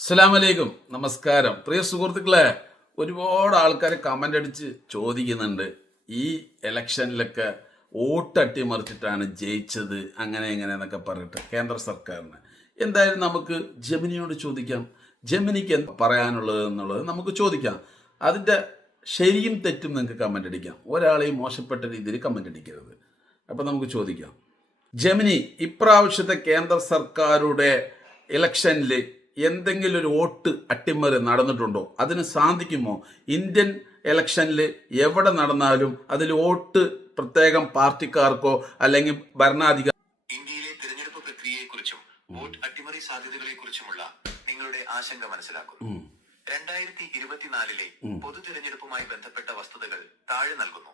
അസ്സലാമലൈക്കും, നമസ്കാരം. പ്രിയ സുഹൃത്തുക്കളെ, ഒരുപാട് ആൾക്കാർ കമൻ്റ് അടിച്ച് ചോദിക്കുന്നുണ്ട് ഈ ഇലക്ഷനിലൊക്കെ വോട്ട് അട്ടിമറിച്ചിട്ടാണ് ജയിച്ചത്, അങ്ങനെ എങ്ങനെ എന്നൊക്കെ പറഞ്ഞിട്ട് കേന്ദ്ര സർക്കാരിന്. എന്തായാലും നമുക്ക് ജെമിനിയോട് ചോദിക്കാം, ജെമിനിക്ക് എന്ത് പറയാനുള്ളത് എന്നുള്ളത് നമുക്ക് ചോദിക്കാം. അതിൻ്റെ ശരിയും തെറ്റും നിങ്ങൾക്ക് കമൻ്റ് അടിക്കാം, ഒരാളെയും മോശപ്പെട്ട രീതിയിൽ കമൻ്റ് അടിക്കരുത്. അപ്പം നമുക്ക് ചോദിക്കാം, ജെമിനി, ഇപ്രാവശ്യത്തെ കേന്ദ്ര സർക്കാരുടെ ഇലക്ഷനിൽ എന്തെങ്കിലും ഒരു വോട്ട് അട്ടിമറി നടന്നിട്ടുണ്ടോ? അതിന് സാധിക്കുമോ? ഇന്ത്യൻ ഇലക്ഷനിൽ എവിടെ നടന്നാലും അതിൽ വോട്ട് പ്രത്യേകം പാർട്ടിക്കാർക്കോ അല്ലെങ്കിൽ ഭരണാധികാരി. ഇന്ത്യയിലെ തിരഞ്ഞെടുപ്പ് പ്രക്രിയയെക്കുറിച്ചും വോട്ട് അട്ടിമറി സാധ്യതകളെക്കുറിച്ചുമുള്ള നിങ്ങളുടെ ആശങ്ക മനസ്സിലാക്കുന്നു. 2024 പൊതു തിരഞ്ഞെടുപ്പുമായി ബന്ധപ്പെട്ട വസ്തുതകൾ താഴെ നൽകുന്നു.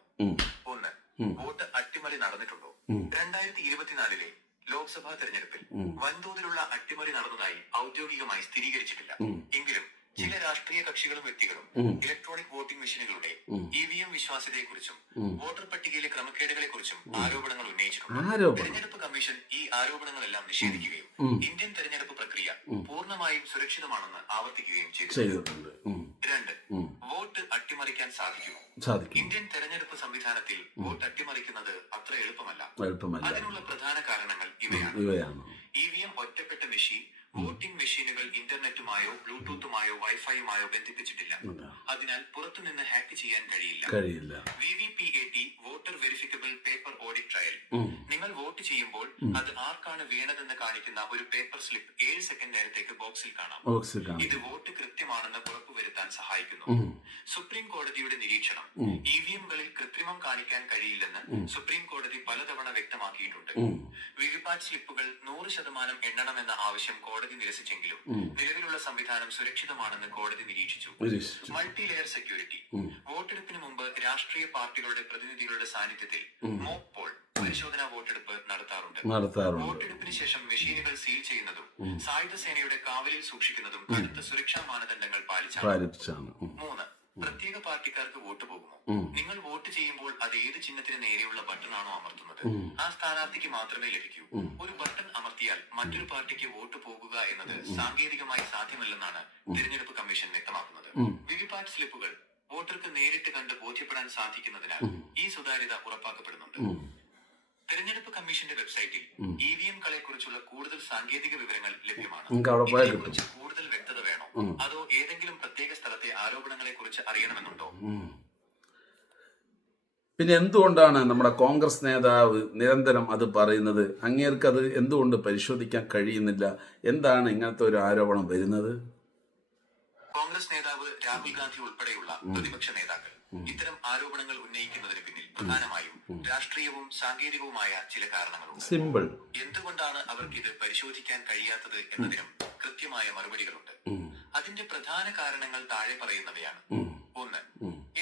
1. വോട്ട് അട്ടിമറി നടന്നിട്ടുണ്ടോ? 2024 ലോക്സഭാ തെരഞ്ഞെടുപ്പിൽ വൻതോതിലുള്ള അട്ടിമറി നടന്നതായി ഔദ്യോഗികമായി സ്ഥിരീകരിച്ചിട്ടില്ല. എങ്കിലും ചില രാഷ്ട്രീയ കക്ഷികളും വ്യക്തികളും ഇലക്ട്രോണിക് വോട്ടിംഗ് മെഷീനുകളുടെ EVM വിശ്വാസ്യതയെക്കുറിച്ചും വോട്ടർ പട്ടികയിലെ ക്രമക്കേടുകളെക്കുറിച്ചും ആരോപണങ്ങൾ ഉന്നയിച്ചിട്ടുണ്ട്. തെരഞ്ഞെടുപ്പ് കമ്മീഷൻ ഈ ആരോപണങ്ങളെല്ലാം നിഷേധിക്കുകയും ഇന്ത്യൻ തെരഞ്ഞെടുപ്പ് പ്രക്രിയ പൂർണ്ണമായും സുരക്ഷിതമാണെന്ന് ആവർത്തിക്കുകയും ചെയ്തിട്ടുണ്ട്. 2. വോട്ട് അട്ടിമറിക്കാൻ സാധിക്കുമോ? ഇന്ത്യൻ തെരഞ്ഞെടുപ്പ് സംവിധാനത്തിൽ വോട്ട് അട്ടിമറിക്കുന്നത് അത്ര എളുപ്പമല്ല. അതിനുള്ള പ്രധാന കാരണങ്ങൾ ഇവയാണ്. EVM ഒറ്റപ്പെട്ട മെഷീൻ, വോട്ടിംഗ് മെഷീനുകൾ ഇന്റർനെറ്റുമായോ ബ്ലൂടൂത്തുമായോ വൈഫൈയുമായോ ബന്ധിപ്പിച്ചിട്ടില്ല, അതിനാൽ പുറത്തുനിന്ന് ഹാക്ക് ചെയ്യാൻ കഴിയില്ല. VVPAT, voter verifiable paper audit trail. നിങ്ങൾ വോട്ട് ചെയ്യുമ്പോൾ അത് ആർക്കാണ് വീണതെന്ന് കാണിക്കുന്ന ഒരു പേപ്പർ സ്ലിപ്പ് 7 സെക്കൻഡ് നേരത്തേക്ക് ബോക്സിൽ കാണാം. ഇത് വോട്ട് കൃത്യമാണെന്ന് ഉറപ്പുവരുത്താൻ സഹായിക്കുന്നു. സുപ്രീം കോടതിയുടെ നിരീക്ഷണം. EVMകളിൽ കൃത്രിമം കാണിക്കാൻ കഴിയില്ലെന്ന് സുപ്രീം കോടതി പലതവണ വ്യക്തമാക്കിയിട്ടുണ്ട്. വിവിപാറ്റ് സ്ലിപ്പുകൾ 100% എണ്ണണമെന്ന ആവശ്യം കോടതി നിരസിച്ചെങ്കിലും നിലവിലുള്ള സംവിധാനം സുരക്ഷിതമാണെന്ന് കോടതി നിരീക്ഷിച്ചു. Multi layer security. വോട്ടെടുപ്പിന് മുമ്പ് രാഷ്ട്രീയ പാർട്ടികളുടെ പ്രതിനിധികളുടെ സാന്നിധ്യത്തിൽ മോക്ക് പോൾ പരിശോധനാ വോട്ടെടുപ്പ് നടത്താറുണ്ട്. വോട്ടെടുപ്പിന് ശേഷം മെഷീനുകൾ സീൽ ചെയ്യുന്നതും സായുധ സേനയുടെ കാവലിൽ സൂക്ഷിക്കുന്നതും കടുത്ത സുരക്ഷാ മാനദണ്ഡങ്ങൾ പാലിച്ചാണ്. 3. പ്രത്യേക പാർട്ടിക്കാർക്ക് വോട്ട് പോകുമോ? നിങ്ങൾ വോട്ട് ചെയ്യുമ്പോൾ അത് ഏത് ചിഹ്നത്തിന് നേരെയുള്ള ബട്ടണാണോ അമർത്തുന്നത്, ആ സ്ഥാനാർത്ഥിക്ക് മാത്രമേ ലഭിക്കൂ. ഒരു ബട്ടൺ അമർത്തിയാൽ മറ്റൊരു പാർട്ടിക്ക് വോട്ട് പോകുക എന്നത് സാങ്കേതികമായി സാധ്യമല്ലെന്നാണ് തിരഞ്ഞെടുപ്പ് കമ്മീഷൻ വ്യക്തമാക്കുന്നത്. വിവിപാറ്റ് സ്ലിപ്പുകൾ വോട്ടർക്ക് നേരിട്ട് കണ്ട് ബോധ്യപ്പെടാൻ സാധിക്കുന്നതിനാൽ ഈ സുതാര്യത ഉറപ്പാക്കപ്പെടുന്നുണ്ട്. തെരഞ്ഞെടുപ്പ് കമ്മീഷന്റെ വെബ്സൈറ്റിൽ EVMകളെ കുറിച്ചുള്ള കൂടുതൽ സാങ്കേതിക വിവരങ്ങൾ ലഭ്യമാണ്. ഇതിനെക്കുറിച്ച് കൂടുതൽ വ്യക്തത വേണോ, അതോ ഏതെങ്കിലും പ്രത്യേക സ്ഥലത്തെ ആരോപണങ്ങളെ കുറിച്ച് അറിയണമെന്നുണ്ടോ? പിന്നെ എന്തുകൊണ്ടാണ് നമ്മുടെ കോൺഗ്രസ് നേതാവ് നിരന്തരം അത് പറയുന്നത്? അങ്ങേർക്ക് അത് എന്തുകൊണ്ട് പരിശോധിക്കാൻ കഴിയുന്നില്ല? എന്താണ് ഇങ്ങനത്തെ ഒരു ആരോപണം വരുന്നത്? കോൺഗ്രസ് നേതാവ് രാഹുൽ ഗാന്ധി ഉൾപ്പെടെയുള്ള പ്രതിപക്ഷ നേതാക്കൾ ഇത്തരം ആരോപണങ്ങൾ ഉന്നയിക്കുന്നതിന് പിന്നിൽ പ്രധാനമായും രാഷ്ട്രീയവും സാങ്കേതികവുമായ ചില കാരണങ്ങളുണ്ട്. സിമ്പിൾ. എന്തുകൊണ്ടാണ് അവർക്ക് ഇത് പരിശോധിക്കാൻ കഴിയാത്തത് എന്നതിനും കൃത്യമായ മറുപടികളുണ്ട്. അതിന്റെ പ്രധാന കാരണങ്ങൾ താഴെ പറയുന്നവയാണ്. 1.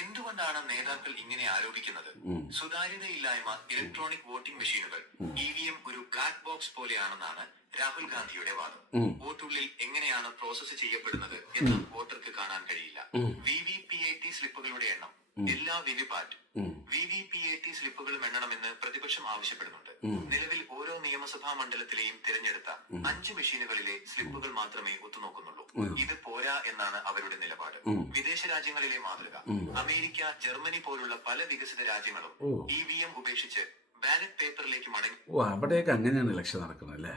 എന്തുകൊണ്ടാണ് നേതാക്കൾ ഇങ്ങനെ ആരോപിക്കുന്നത്? സുതാര്യതയില്ലായ്മ. ഇലക്ട്രോണിക് വോട്ടിംഗ് മെഷീനുകൾ EVM ഒരു ബ്ലാക്ക് ബോക്സ് പോലെയാണെന്നാണ് രാഹുൽ ഗാന്ധിയുടെ വാദം. വോട്ടുള്ളിൽ എങ്ങനെയാണ് പ്രോസസ് ചെയ്യപ്പെടുന്നത് എന്ന് വോട്ടർക്ക് കാണാൻ കഴിയില്ല. VVPAT സ്ലിപ്പുകളുടെ എണ്ണം. എല്ലാ VVPAT സ്ലിപ്പുകളും എണ്ണണമെന്ന് പ്രതിപക്ഷം ആവശ്യപ്പെടുന്നുണ്ട്. നിലവിൽ ഓരോ നിയമസഭാ മണ്ഡലത്തിലെയും തിരഞ്ഞെടുത്ത 5 മെഷീനുകളിലെ സ്ലിപ്പുകൾ മാത്രമേ ഒത്തുനോക്കുന്നുള്ളൂ. ഇത് പോരാ എന്നാണ് അവരുടെ നിലപാട്. വിദേശ രാജ്യങ്ങളിലെ മാതൃക. അമേരിക്ക, ജർമ്മനി പോലുള്ള പല വികസിത രാജ്യങ്ങളും EVM ഉപേക്ഷിച്ച് ബാലറ്റ് പേപ്പറിലേക്ക് മടങ്ങി. അവിടെയൊക്കെ അങ്ങനെയാണ് ഇലക്ഷൻ നടക്കുന്നത്.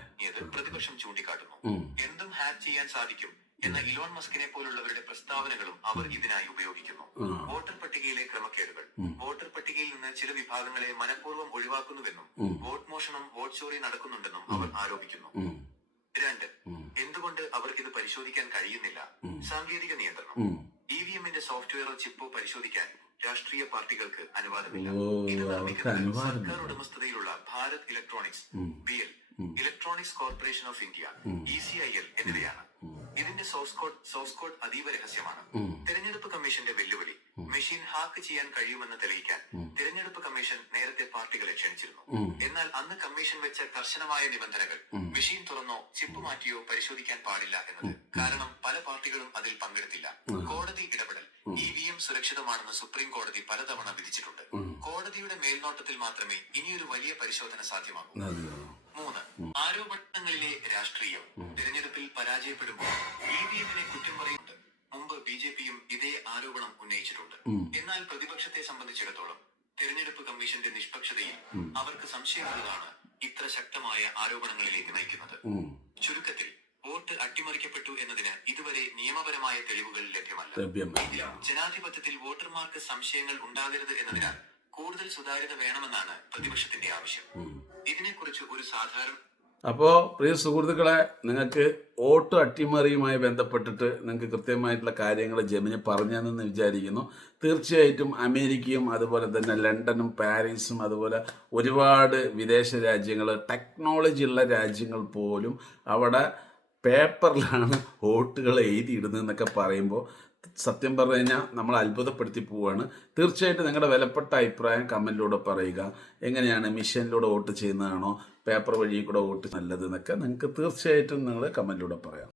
പ്രതിപക്ഷം ചൂണ്ടിക്കാട്ടുന്നു. എന്തും ഹാക്ക് ചെയ്യാൻ സാധിക്കും എന്ന ഇലോൺ മസ്കിനെ പോലുള്ളവരുടെ പ്രസ്താവനകളും അവർ ഇതിനായി ഉപയോഗിക്കുന്നു. വോട്ടർ പട്ടികയിലെ ക്രമക്കേടുകൾ. വോട്ടർ പട്ടികയിൽ നിന്ന് ചില വിഭാഗങ്ങളെ മനഃപൂർവ്വം ഒഴിവാക്കുന്നുവെന്നും വോട്ട് മോഷണം, വോട്ട് ചോറി നടക്കുന്നുണ്ടെന്നും അവർ ആരോപിക്കുന്നു. 2. എന്തുകൊണ്ട് അവർക്ക് ഇത് പരിശോധിക്കാൻ കഴിയുന്നില്ല? സാങ്കേതിക നിയന്ത്രണം. EVMന്റെ സോഫ്റ്റ്വെയറോ ചിപ്പോ പരിശോധിക്കാൻ രാഷ്ട്രീയ പാർട്ടികൾക്ക് അനുവാദമില്ല. ഇത് നിർമ്മിക്കുന്നത് സർക്കാർ ഉടമസ്ഥതയിലുള്ള Bharat electronics BL, electronics corporation of India ECIL എന്നിവയാണ്. ഇതിന്റെ സോഴ്സ് കോഡ് അതീവ രഹസ്യമാണ്. തെരഞ്ഞെടുപ്പ് കമ്മീഷന്റെ വെല്ലുവിളി. മെഷീൻ ഹാക്ക് ചെയ്യാൻ കഴിയുമെന്ന് തെളിയിക്കാൻ തെരഞ്ഞെടുപ്പ് കമ്മീഷൻ നേരത്തെ പാർട്ടികളെ ക്ഷണിച്ചിരുന്നു. എന്നാൽ അന്ന് കമ്മീഷൻ വെച്ച കർശനമായ നിബന്ധനകൾ മെഷീൻ തുറന്നോ ചിപ്പ് മാറ്റിയോ പരിശോധിക്കാൻ പാടില്ല എന്നത്. കാരണം പല പാർട്ടികളും അതിൽ പങ്കെടുത്തില്ല. കോടതി ഇടപെടൽ. EVM സുരക്ഷിതമാണെന്ന് സുപ്രീം കോടതി പലതവണ വിധിച്ചിട്ടുണ്ട്. കോടതിയുടെ മേൽനോട്ടത്തിൽ മാത്രമേ ഇനിയൊരു വലിയ പരിശോധന സാധ്യമാകൂ. 3. ആരോപണങ്ങളിലെ രാഷ്ട്രീയം. തിരഞ്ഞെടുപ്പിൽ പരാജയപ്പെടുമ്പോൾ EVMനെ എന്നാൽ പ്രതിപക്ഷത്തെ സംബന്ധിച്ചിടത്തോളം തെരഞ്ഞെടുപ്പ് കമ്മീഷന്റെ നിഷ്പക്ഷതയിൽ അവർക്ക് സംശയമുള്ളതാണ് ഇത്ര ശക്തമായ ആരോപണങ്ങളിലേക്ക് നയിക്കുന്നത്. ചുരുക്കത്തിൽ വോട്ട് അട്ടിമറിക്കപ്പെട്ടു എന്നതിന് ഇതുവരെ നിയമപരമായ തെളിവുകൾ ലഭ്യമല്ല. ജനാധിപത്യത്തിൽ വോട്ടർമാർക്ക് സംശയങ്ങൾ ഉണ്ടാകരുത് എന്നതിനാൽ കൂടുതൽ സുതാര്യത വേണമെന്നാണ് പ്രതിപക്ഷത്തിന്റെ ആവശ്യം. ഇതിനെക്കുറിച്ച് ഒരു സാധാരണ അപ്പോൾ പ്രിയ സുഹൃത്തുക്കളെ, നിങ്ങൾക്ക് വോട്ട് അട്ടിമറിയുമായി ബന്ധപ്പെട്ടിട്ട് നിങ്ങൾക്ക് കൃത്യമായിട്ടുള്ള കാര്യങ്ങൾ ജെമിനി പറഞ്ഞെന്ന് വിചാരിക്കുന്നു. തീർച്ചയായിട്ടും അമേരിക്കയും അതുപോലെ തന്നെ ലണ്ടനും പാരീസും അതുപോലെ ഒരുപാട് വിദേശ രാജ്യങ്ങൾ, ടെക്നോളജി ഉള്ള രാജ്യങ്ങൾ പോലും അവിടെ പേപ്പറിലാണ് വോട്ടുകൾ എഴുതിയിടുന്നതെന്നൊക്കെ പറയുമ്പോൾ സത്യം പറഞ്ഞു കഴിഞ്ഞാൽ നമ്മൾ അത്ഭുതപ്പെടുത്തി പോവുകയാണ്. തീർച്ചയായിട്ടും നിങ്ങളുടെ വിലപ്പെട്ട അഭിപ്രായം കമൻറ്റിലൂടെ പറയുക. എങ്ങനെയാണ് മെഷീനിലൂടെ വോട്ട് ചെയ്യുന്നതാണോ പേപ്പർ വഴി കൂടെ വോട്ട് നല്ലത് എന്നൊക്കെ നിങ്ങൾക്ക് തീർച്ചയായിട്ടും നിങ്ങൾ കമൻറ്റിലൂടെ പറയാം.